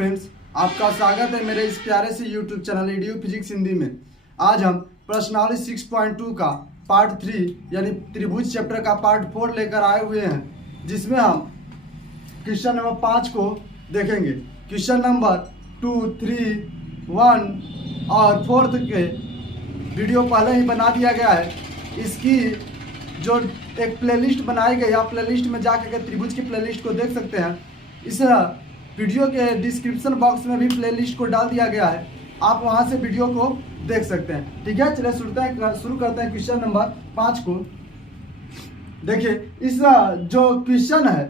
Friends, आपका स्वागत है मेरे इस प्यारे से YouTube channel EDU physics Hindi में। आज हम प्रश्नावली 6.2 का पार्ट 3 यानी त्रिभुज चैप्टर का पार्ट 4 लेकर आए हुए हैं, जिसमें हम क्वेश्चन नंबर 5 को देखेंगे। क्वेश्चन नंबर 2, 3, 1 और 4 के वीडियो पहले ही बना दिया गया है। इसकी जो एक प्लेलिस्ट बनाई गई है, प्लेलिस्ट में जाकर के त्रिभुज की प्लेलिस्ट को देख सकते हैं। इस वीडियो के डिस्क्रिप्शन बॉक्स में भी प्लेलिस्ट को डाल दिया गया है, आप वहां से वीडियो को देख सकते हैं। ठीक है, चलिए शुरू करते हैं क्वेश्चन नंबर 5 को। देखिए, इस जो क्वेश्चन है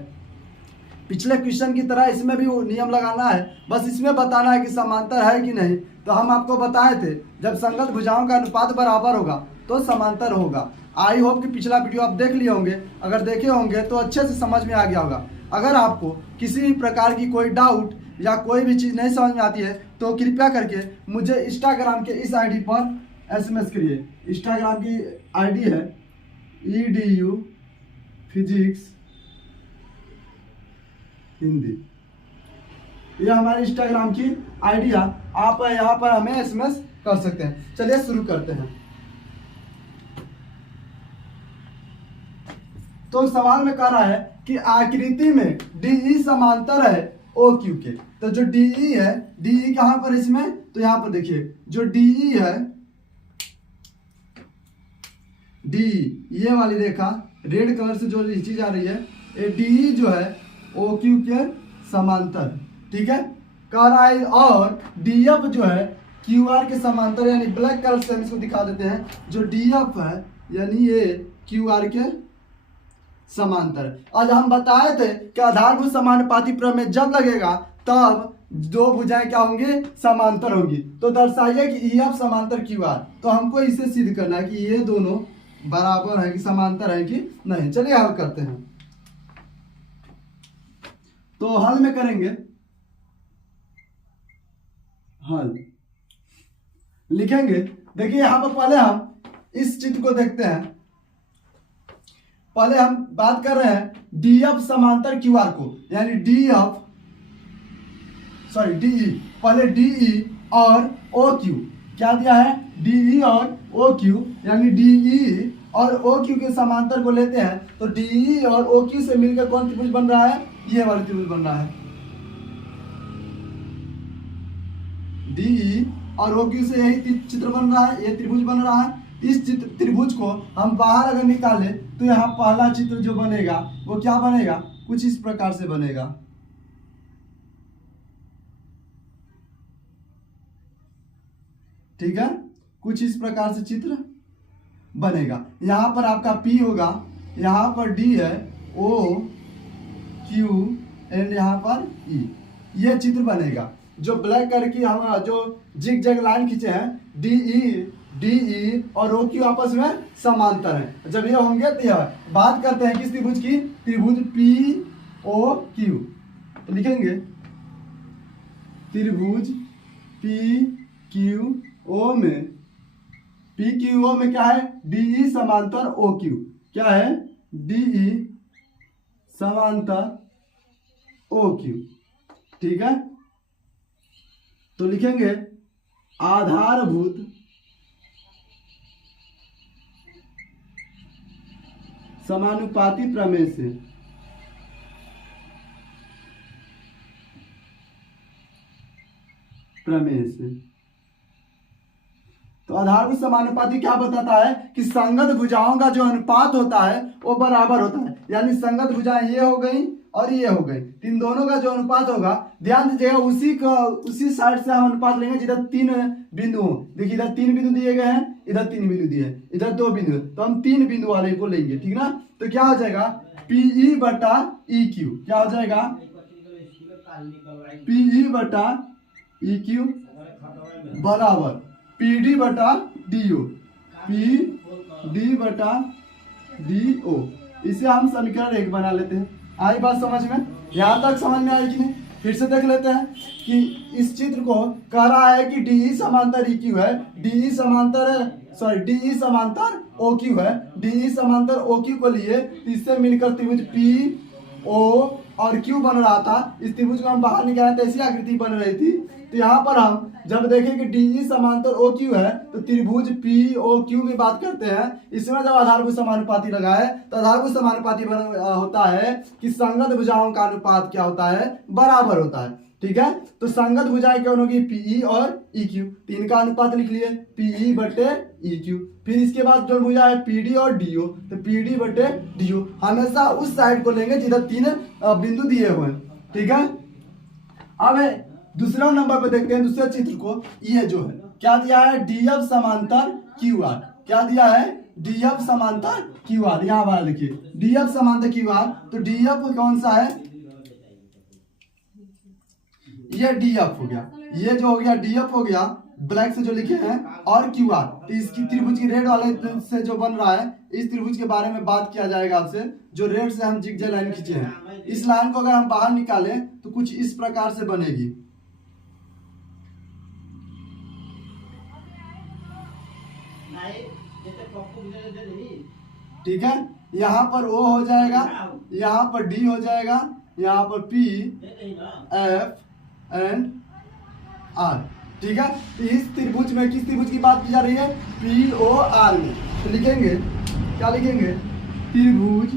पिछले क्वेश्चन की तरह इसमें भी वो नियम लगाना है, बस इसमें बताना है कि समांतर है कि नहीं। तो हम आपको बताए थे, जब संगत भुजाओं का अनुपात बराबर होगा तो समांतर होगा। आई होप कि पिछला वीडियो आप देख लिए होंगे, अगर देखे होंगे तो अच्छे से समझ में आ गया होगा। अगर आपको किसी भी प्रकार की कोई डाउट या कोई भी चीज़ नहीं समझ में आती है तो कृपया करके मुझे इंस्टाग्राम के इस आईडी पर एसएमएस करिए। इंस्टाग्राम की आईडी है EDU फिजिक्स हिंदी, यह हमारी इंस्टाग्राम की आईडी है। आप यहाँ पर हमें एसएमएस कर सकते हैं। चलिए शुरू करते हैं। तो सवाल में कह रहा है कि आकृति में DE समांतर है OQ के। तो जो DE है, DE कहां पर इसमें, तो यहां पर देखिए जो DE है, DE ये वाली रेखा रेड कलर से जो खींची जा रही है, ये DE जो है OQ के समांतर। ठीक है, कह रहा है। और DF जो है QR के समांतर, यानी ब्लैक कलर से हम इसको दिखा देते हैं। जो DF है यानी ये QR के समांतर। आज हम बताए थे कि आधारभूत समानुपाती प्रमेय जब लगेगा तब दो भुजाएं क्या होंगे, समांतर होंगी। तो दर्शाइए कि EF समांतर QR। तो हमको इसे सिद्ध करना है कि ये दोनों बराबर है कि समांतर है कि नहीं। चलिए हल करते हैं। तो हल में करेंगे, हल लिखेंगे। देखिए यहां पर पहले हम इस चित्र को देखते हैं। पहले हम बात कर रहे हैं DF समांतर QR को, यानी DE, पहले DE और OQ क्या दिया है, DE और OQ, यानी DE और OQ के समांतर को लेते हैं। तो DE और OQ से मिलकर कौन त्रिभुज बन रहा है, ये वाला त्रिभुज बन रहा है। DE और OQ से यही चित्र बन रहा है, ये त्रिभुज बन रहा है। इस त्रिभुज को हम बाहर अगर निकालें तो यहाँ पहला चित्र जो बनेगा वो क्या बनेगा, कुछ इस प्रकार से बनेगा। ठीक है, कुछ इस प्रकार से चित्र बनेगा। यहाँ पर आपका P होगा, यहाँ पर D है, O Q एंड यहाँ पर E, ये चित्र बनेगा। जो ब्लैक कलर की हम जो जिग जैग लाइन खींचे हैं, DE और OQ आपस में समांतर है। जब ये होंगे तो यह बात करते हैं किस त्रिभुज की, त्रिभुज POQ। तो लिखेंगे त्रिभुज PQO में, PQO में क्या है, DE समांतर OQ। क्या है, DE समांतर OQ। ठीक है, तो लिखेंगे आधारभूत समानुपाती प्रमेय से तो आधारभूत समानुपाती क्या बताता है कि संगत भुजाओं का जो अनुपात होता है वो बराबर होता है। यानी संगत भुजाएं ये हो गई और ये हो गई, इन दोनों का जो अनुपात होगा, ध्यान दीजिएगा उसी साइड से हम अनुपात लेंगे जिधर 3 बिंदु हो। देखिए इधर 3 बिंदु दिए गए हैं, इधर 3 बिंदु दिए हैं, इधर 2 बिंदु, तो हम 3 बिंदु वाले को लेंगे। ठीक ना, तो क्या हो जाएगा, PE बटा EQ। क्या हो जाएगा, PE बटा EQ बराबर PD बटा DO, PD बटा DO। इसे हम समीकरण 1 बना लेते हैं। आई बात समझ में, यहां तक समझ में आई कि नहीं। फिर से देख लेते हैं कि इस चित्र को कह रहा है कि DE समांतर EQ है, DE समांतर OQ है। DE समांतर OQ को लिए इससे मिलकर त्रिभुज ओ और क्यू बन रहा था, इस त्रिभुज को हम बाहर निकाले तो ऐसी आकृति बन रही थी। तो यहाँ पर हम जब देखें कि डी समांतर ओ क्यू है तो त्रिभुज पी ओ क्यू की बात करते हैं। इसमें जब आधारभूत समानुपाती लगाए तो आधारभुत समानुपाती होता है कि संगत भुजाओं का अनुपात क्या होता है, बराबर होता है। ठीक है, तो संगत भुजाएं कौन होगी, पीई और ई क्यू। तो इनका अनुपात लिख लिए पीई बटे ई क्यू। फिर इसके बाद जो भुजा है पीडी और डीओ, तो पीडी बटे डीओ। हमेशा उस साइड को लेंगे जिधर तीन बिंदु दिए हुए हैं। ठीक है, अब दूसरा नंबर पे देखते हैं दूसरे चित्र को। ये जो है क्या दिया है, डीएफ समांतर क्यू आर। क्या दिया है, डीएफ समांतर क्यू आर। यहां वाला लिखिए डीएफ समांतर क्यू आर। तो डीएफ कौन सा है, ये डीएफ हो गया, ये जो हो गया डीएफ हो गया ब्लैक से जो लिखे हैं, और क्यू आर। तो इसकी त्रिभुज की रेड वाले से जो बन रहा है, इस त्रिभुज के बारे में बात किया जाएगा आपसे। जो रेड से हम जिगजैग लाइन खींचे हैं, इस लाइन को अगर हम बाहर निकालें तो कुछ इस प्रकार से बनेगी। ठीक है, यहाँ पर ओ हो जाएगा, यहाँ पर डी हो जाएगा, यहाँ पर पी एफ एंड आर। ठीक है, तो इस त्रिभुज में किस त्रिभुज की बात की जा रही है, पी ओ आर में। तो लिखेंगे, क्या लिखेंगे, त्रिभुज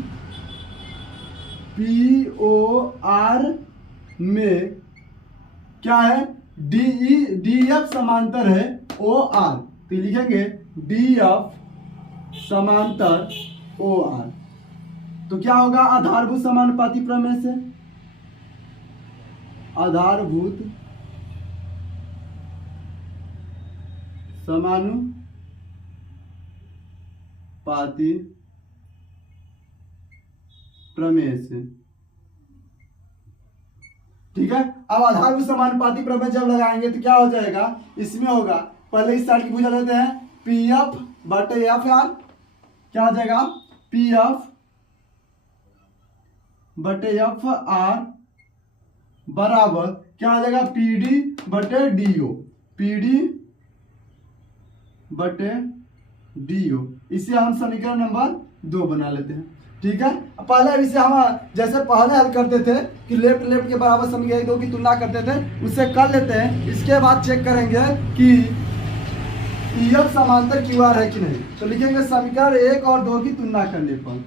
पी ओ आर में क्या है, डी एफ समांतर है ओ आर। तो लिखेंगे डी एफ समांतर ओ आर। तो क्या होगा, आधारभूत समानुपाती प्रमेय से, आधारभूत समानुपाती प्रमेय से। ठीक है, अब आधारभूत समानुपाती प्रमेय जब लगाएंगे तो क्या हो जाएगा, इसमें होगा पहले इस साइड की भुजा लेते हैं पी एफ बटे एफ आर। क्या हो जाएगा, पी एफ बटे एफ आर बराबर क्या आ जाएगा, पीडी बटे डीओ, पीडी बटे डीओ। इसे हम समीकरण नंबर 2 बना लेते हैं। ठीक है, पहले इसे हम जैसे पहले हल करते थे कि लेफ्ट लेफ्ट के बराबर समीकरण 2 की तुलना करते थे, उससे कर लेते हैं। इसके बाद चेक करेंगे कि ईएफ समांतर क्यू आर है कि नहीं। तो लिखेंगे समीकरण 1 और 2 की तुलना करने पर।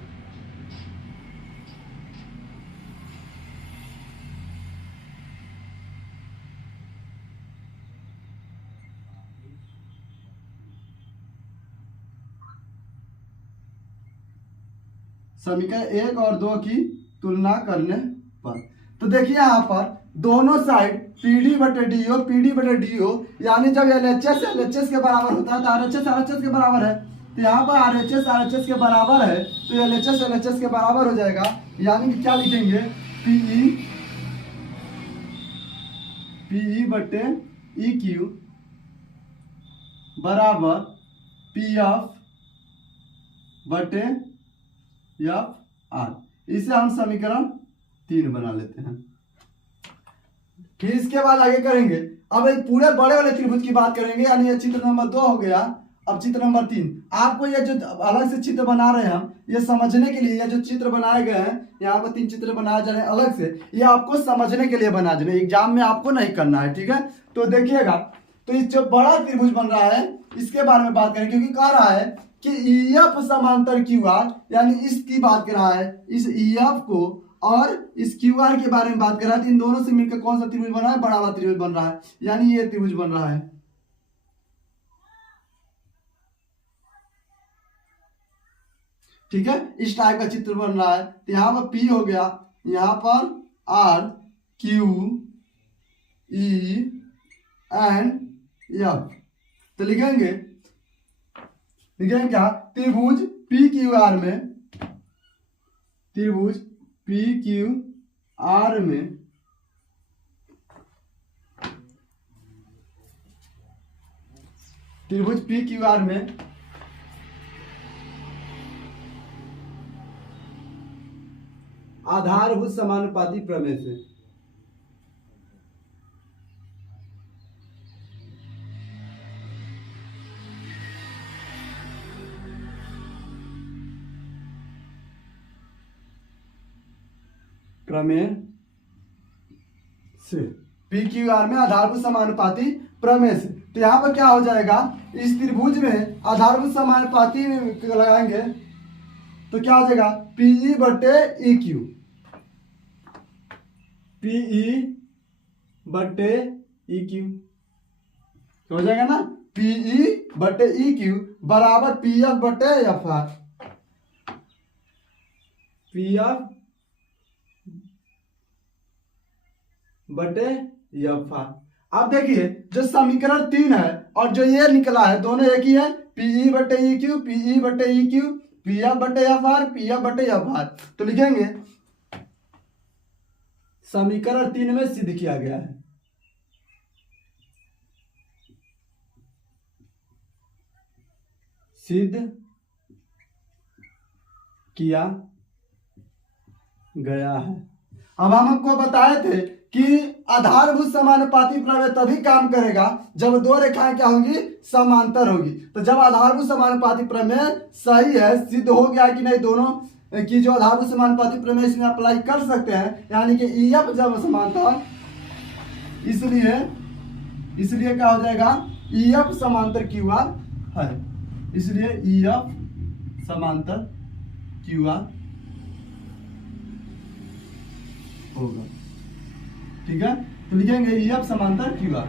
समीकरण 1 और 2 की तुलना करने पर, तो देखिए यहाँ पर दोनों साइड पीडी बटे डीओ, यानी जब एलएचएस के बराबर होता है तो आरएचएस के बराबर है। तो यहाँ पर आरएचएस के बराबर है तो एलएचएस के बराबर हो जाएगा। यानी कि क्या लिखेंगे, पीई बटे ई क्यू बराबर पीएफ बटे एफ आर। इसे हम समीकरण 3 बना लेते हैं। फिर इसके बाद आगे करेंगे, अब एक पूरे बड़े वाले त्रिभुज की बात करेंगे, यानी ये चित्र नंबर 2 हो गया। अब चित्र नंबर 3, आपको ये जो अलग से चित्र बना रहे हैं हम, ये समझने के लिए, ये जो चित्र बनाए गए हैं, यहाँ पर 3 चित्र बनाए जा रहे हैं अलग से, ये आपको समझने के लिए बनाए जा रहे हैं, एग्जाम में आपको नहीं करना है। ठीक है, तो देखिएगा, तो इस जो बड़ा त्रिभुज बन रहा है इसके बारे में बात करें, क्योंकि कह रहा है कि ईएफ समांतर क्यू आर, यानी इसकी बात कर रहा है, इस ईएफ को और इस क्यू आर के बारे में बात कर रहा है। तो इन दोनों से मिलकर कौन सा त्रिभुज बन रहा है, बड़ा वाला त्रिभुज बन रहा है, यानी ये त्रिभुज बन रहा है। ठीक है, इस टाइप का चित्र बन रहा है। तो यहाँ पर पी हो गया, यहाँ पर R Q E and F. तो लिखेंगे क्या, त्रिभुज पी क्यू आर में, त्रिभुज पी क्यू आर में त्रिभुज पी क्यू आर में आधारभूत समानुपाती प्रमेय से प्रमेय से, PQR में आधारभूत समानुपाती प्रमेय से। तो यहाँ पर क्या हो जाएगा, इस त्रिभुज में आधारभूत समानुपाती लगाएंगे तो क्या हो जाएगा, PE बटे EQ, PE बटे EQ हो जाएगा ना, PE बटे EQ बराबर PF बटे FR, PF बटे FR। अब देखिए जो समीकरण 3 है और जो ये निकला है दोनों एक ही है, PE बटे EQ, PE बटे EQ, PF बटे FR, PF बटे FR। तो लिखेंगे समीकरण 3 में सिद्ध किया गया है, सिद्ध किया गया है। अब हम आपको बताए थे कि आधारभूत समानुपाती प्रमेय तभी काम करेगा जब दो रेखाएं क्या होंगी, समांतर होगी। तो जब आधारभूत समानुपाती प्रमेय सही है, सिद्ध हो गया कि नहीं दोनों की जो आधारभूत समानुपाती प्रमेय इसमें अप्लाई कर सकते हैं, यानी कि EF जब समांतर, इसलिए क्या हो जाएगा, EF समांतर QR है, इसलिए EF समांतर QR होगा। ठीक है, तो लिखेंगे EF समांतर QR।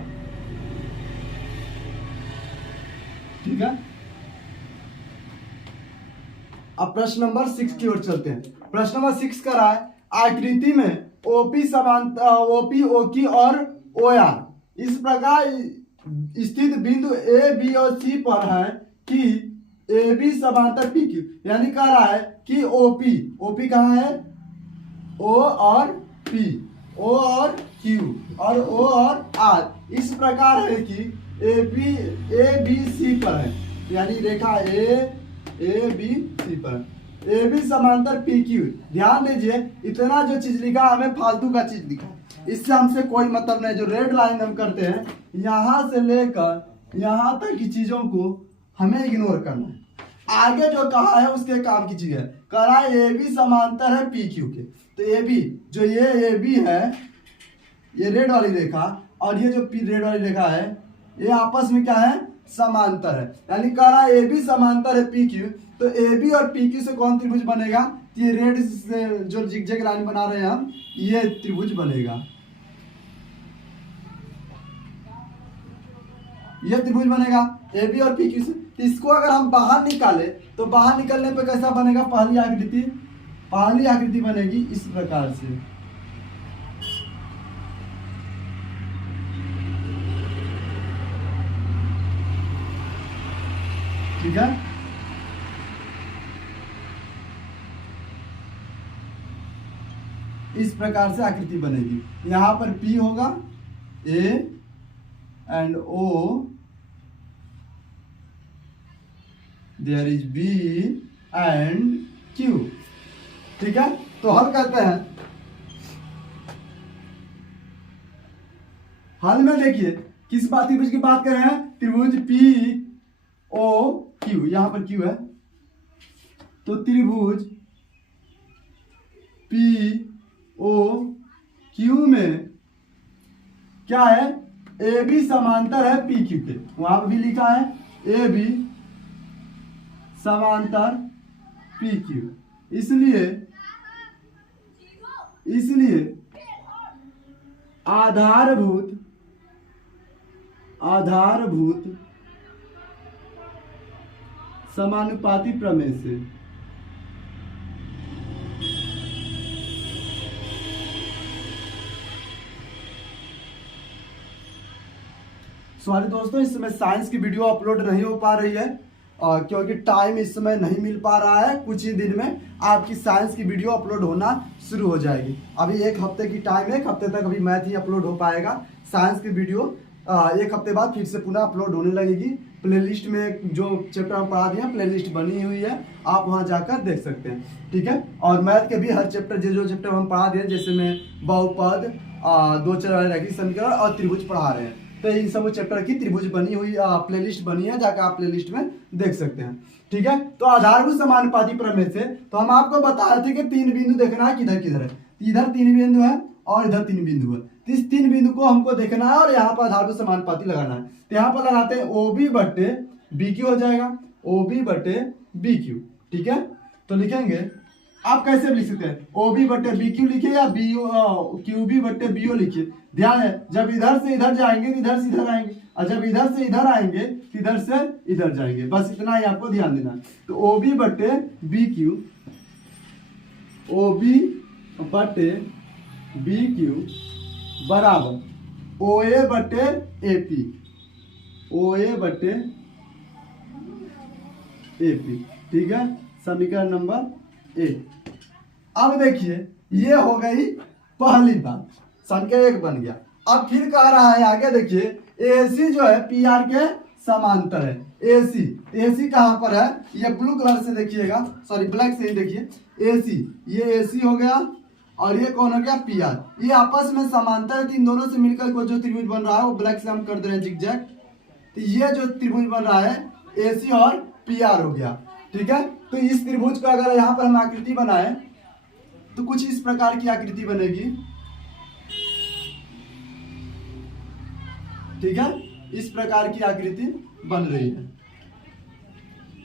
ठीक है, अब प्रश्न नंबर 6 की ओर चलते हैं। प्रश्न नंबर 6 कर रहा है, आकृति में OP समांतर, OP OQ और OR इस प्रकार स्थित बिंदु A, B और C पर है कि AB समांतर PQ, यानी कह रहा है कि OP कहाँ है, O और P, O और Q और O और R इस प्रकार है कि ABC पर है, यानी रेखा ABC पर, AB समांतर PQ। ध्यान दीजिए, इतना जो चीज लिखा हमें फालतू का चीज लिखा, इससे हमसे कोई मतलब नहीं। जो रेड लाइन हम करते हैं यहां से लेकर यहां तक की चीजों को हमें इग्नोर करना है। आगे जो कहा है उसके काम की चीज है, कह रहा है AB समांतर है PQ के। तो AB जो ये AB है, ये रेड वाली रेखा और ये जो रेड वाली रेखा है, ये आपस में क्या है, समांतर है, यानी कह रहा है AB समांतर है PQ। तो AB और PQ से कौन त्रिभुज बनेगा, ये रेड से जो जिगजैग लाइन बना रहे हैं हम, ये त्रिभुज बनेगा, ये त्रिभुज बनेगा AB और PQ से। इसको अगर हम बाहर निकाले तो बाहर निकलने पे कैसा बनेगा, पहली आकृति बनेगी इस प्रकार से। ठीक है, इस प्रकार से आकृति बनेगी। यहां पर P होगा, A and O, there is B and Q। ठीक है, तो हल करते हैं। हल में देखिए किस त्रिभुज की बात कर रहे हैं, त्रिभुज POQ, यहां पर Q है, तो त्रिभुज POQ में क्या है, AB समांतर है PQ के, वहां पर भी लिखा है AB समांतर PQ। इसलिए आधारभूत समानुपाती प्रमेय से सॉरी दोस्तों, इस समय साइंस की वीडियो अपलोड नहीं हो पा रही है क्योंकि टाइम इस समय नहीं मिल पा रहा है। कुछ ही दिन में आपकी साइंस की वीडियो अपलोड होना शुरू हो जाएगी। अभी एक हफ्ते की टाइम है, एक हफ्ते तक अभी मैथ ही अपलोड हो पाएगा। साइंस की वीडियो एक हफ्ते बाद फिर से पुनः अपलोड होने लगेगी। प्लेलिस्ट में जो चैप्टर हम पढ़ा दिए हैं प्लेलिस्ट बनी हुई है, आप वहां जाकर देख सकते हैं। ठीक है, और मैथ के भी हर चैप्टर जो चैप्टर हम पढ़ा दिए, जैसे मैं बहुपद, दो चर वाले रैखिक समीकरण और त्रिभुज पढ़ा रहे हैं, तो इन सब चैप्टर की त्रिभुज बनी हुई प्लेलिस्ट बनी है, जाकर आप प्लेलिस्ट में देख सकते हैं। ठीक है, तो आधारभूत समानुपाती प्रमेय से तो हम आपको बता रहे थे कि तीन बिंदु देखना है किधर किधर है। इधर 3 बिंदु है और इधर 3 बिंदु है। तो इस 3 बिंदु को हमको देखना है और यहाँ पर आधारभूत समानुपाती लगाना है। तो यहाँ पर लगाते हैं OB बटे BQ हो जाएगा, OB बटे BQ। ठीक है, तो लिखेंगे, आप कैसे लिख सकते हैं, OB बटे BQ लिखिए या QB बटे BO लिखिए। ध्यान है, जब इधर से इधर जाएंगे तो इधर से इधर आएंगे, और जब इधर से इधर आएंगे तो इधर से इधर जाएंगे। बस इतना ही आपको ध्यान देना है। तो OB बटे BQ, OB बटे BQ बराबर OA बटे AP, OA बटे AP। ठीक है, समीकरण नंबर 1। अब देखिए, ये हो गई पहली बात, समीकरण 1 बन गया। अब फिर कह रहा है आगे, देखिए AC जो है PR के समांतर है। AC कहाँ पर है, ये ब्लू कलर से देखिएगा, सॉरी ब्लैक से ही देखिए, AC, ये AC हो गया और ये कौन हो गया, PR। ये आपस में समांतर है, इन दोनों से मिलकर कोई जो त्रिभुज बन रहा है वो ब्लैक से हम कर दे रहे हैं जिगजैग। तो ये जो त्रिभुज बन रहा है AC और PR हो गया। ठीक है, तो इस त्रिभुज का अगर यहाँ पर हम आकृति बनाए तो कुछ इस प्रकार की आकृति बनेगी। ठीक है, इस प्रकार की आकृति बन रही है।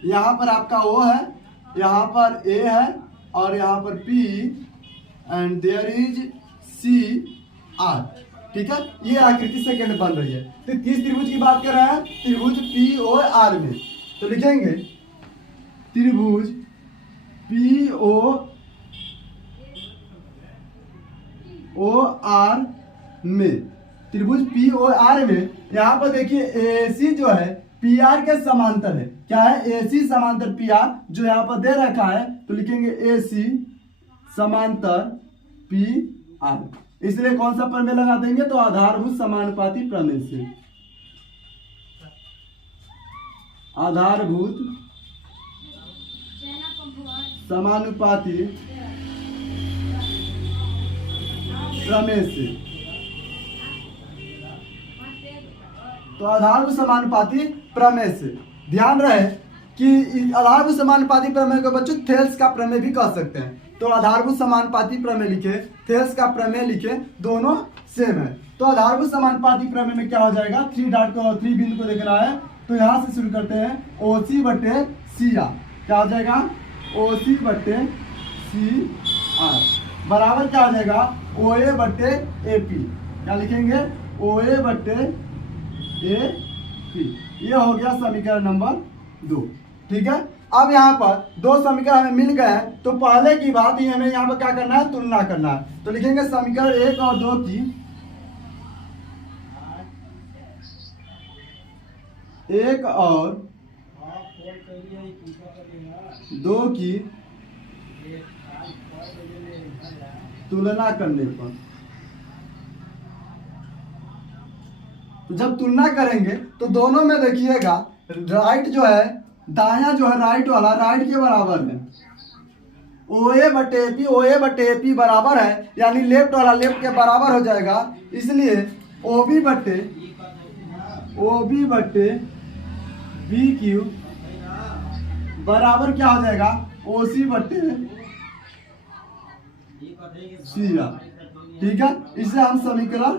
यहाँ पर आपका O है, यहाँ पर A है और यहाँ पर P and there is CR। ठीक है, ये आकृति सेकंड बन रही है। तो किस त्रिभुज की बात कर रहे हैं, त्रिभुज POR में। तो लिखेंगे त्रिभुज POR में, त्रिभुज POR में यहाँ पर देखिए AC जो है PR के समांतर है। क्या है, AC समांतर PR जो यहाँ पर दे रखा है। तो लिखेंगे AC समांतर PR, इसलिए कौन सा प्रमेय लगा देंगे, तो आधारभूत समानुपाती प्रमेय से, आधारभूत समानुपाती प्रमेय से। तो आधारभूत समानुपाती प्रमेय से ध्यान रहे कि आधारभूत समानुपाती प्रमेय को बच्चों थेल्स का प्रमेय भी कह सकते हैं। तो आधारभूत समानुपाती प्रमेय लिखे, थेल्स का प्रमेय लिखे, दोनों सेम है। तो आधारभूत समानुपाती प्रमेय में क्या हो जाएगा, 3 बिंदु को देख रहा है। तो यहाँ से शुरू करते हैं, OC बटे CR क्या हो जाएगा, OC बटे CR बराबर क्या हो जाएगा, OA बटे AP। क्या लिखेंगे, OA बटे AP। ये हो गया समीकरण नंबर 2। ठीक है, अब यहाँ पर 2 समीकरण हमें मिल गए हैं। तो पहले की बात ही हमें यहाँ पर क्या करना है, तुलना करना है। तो लिखेंगे समीकरण 1 और 2 की, 1 और 2 की तुलना करने पर, तो जब तुलना करेंगे तो दोनों में देखिएगा राइट जो है, दाया जो है राइट वाला राइट के बराबर है, OA बटे AP, OA बटे AP बराबर है, यानी लेफ्ट वाला लेफ्ट के बराबर हो जाएगा। इसलिए OB बटे BQ बराबर क्या हो जाएगा, OC बटे CR। ठीक है, इसे हम समीकरण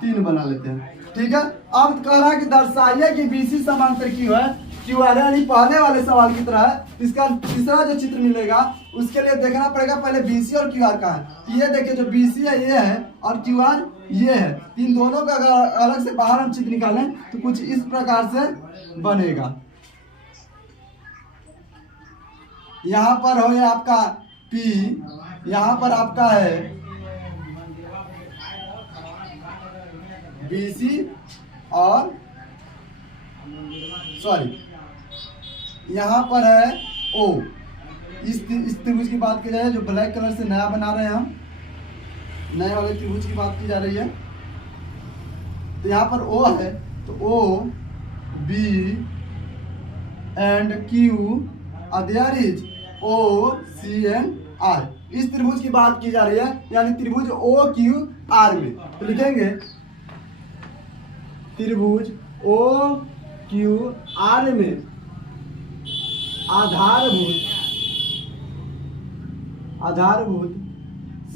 3 बना लेते हैं। ठीक है, अब कह रहा है कि दर्शाइए कि BC समांतर क्यों है, QR यानी पहले वाले सवाल की तरह है। इसका तीसरा जो चित्र मिलेगा उसके लिए देखना पड़ेगा पहले BC और QR का है। ये देखिए जो BC है ये है और QR ये है। इन दोनों का अगर अलग से बाहर हम चित्र निकालें तो कुछ इस प्रकार से बनेगा। यहाँ पर हो या आपका P, यहाँ पर आपका है BC और सॉरी यहाँ पर है O। इस त्रिभुज की बात की जाए जो ब्लैक कलर से नया बना रहे हैं हम, नए वाले त्रिभुज की बात की जा रही है। तो यहाँ पर O है, तो O B and Q there is O C and R। इस त्रिभुज की बात की जा रही है, यानी त्रिभुज OQR में। तो लिखेंगे त्रिभुज OQR में आधारभूत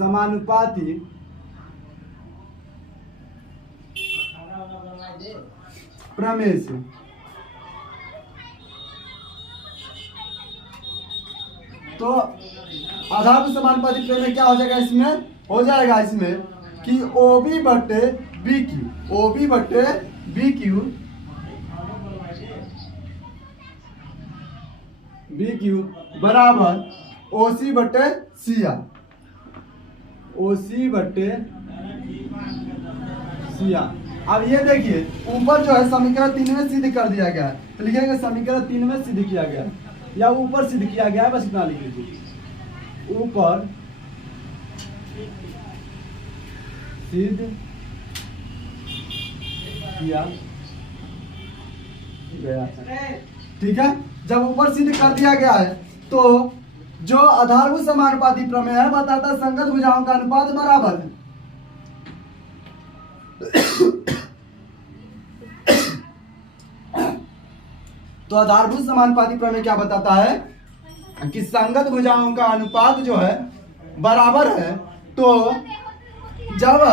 समानुपाती प्रमेय से तो आधारभूत समानुपाती प्रमेय क्या हो जाएगा इसमें? हो जाएगा इसमें कि OB बटे BQ, OB बटे BQ, BQ बराबर OC बटे CR, OC बटे CR। अब ये देखिए ऊपर जो है समीकरण 3 में सिद्ध कर दिया गया है, तो लिखेंगे समीकरण 3 में सिद्ध किया गया है या ऊपर सिद्ध किया गया है, बस इतना लिख लीजिए, ऊपर सिद्ध किया गया। ठीक है, जब ऊपर सिद्ध कर दिया गया है तो जो आधारभूत समानुपाती प्रमेय है बताता है संगत भुजाओं का अनुपात बराबर है। तो आधारभूत समानुपाती प्रमेय क्या बताता है कि संगत भुजाओं का अनुपात जो है बराबर है। तो जब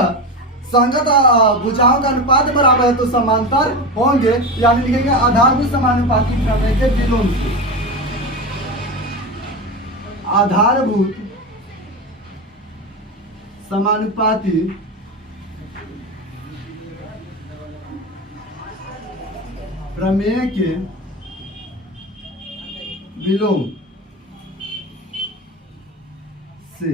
संगत भुजाओं का अनुपात बराबर है तो समांतर होंगे, यानी लिखेंगे आधारभूत समानुपाती प्रमेय के विलोम से। आधारभूत समानुपाती प्रमेय के विलोम से,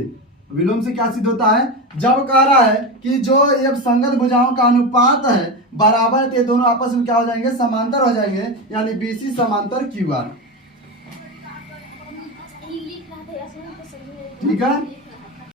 विलोम से क्या सिद्ध होता है? जब कह रहा है कि जो ये संगत भुजाओं का अनुपात है बराबर, तो ये दोनों आपस में क्या हो जाएंगे? समांतर हो जाएंगे, यानी BC समांतर QR। ठीक है।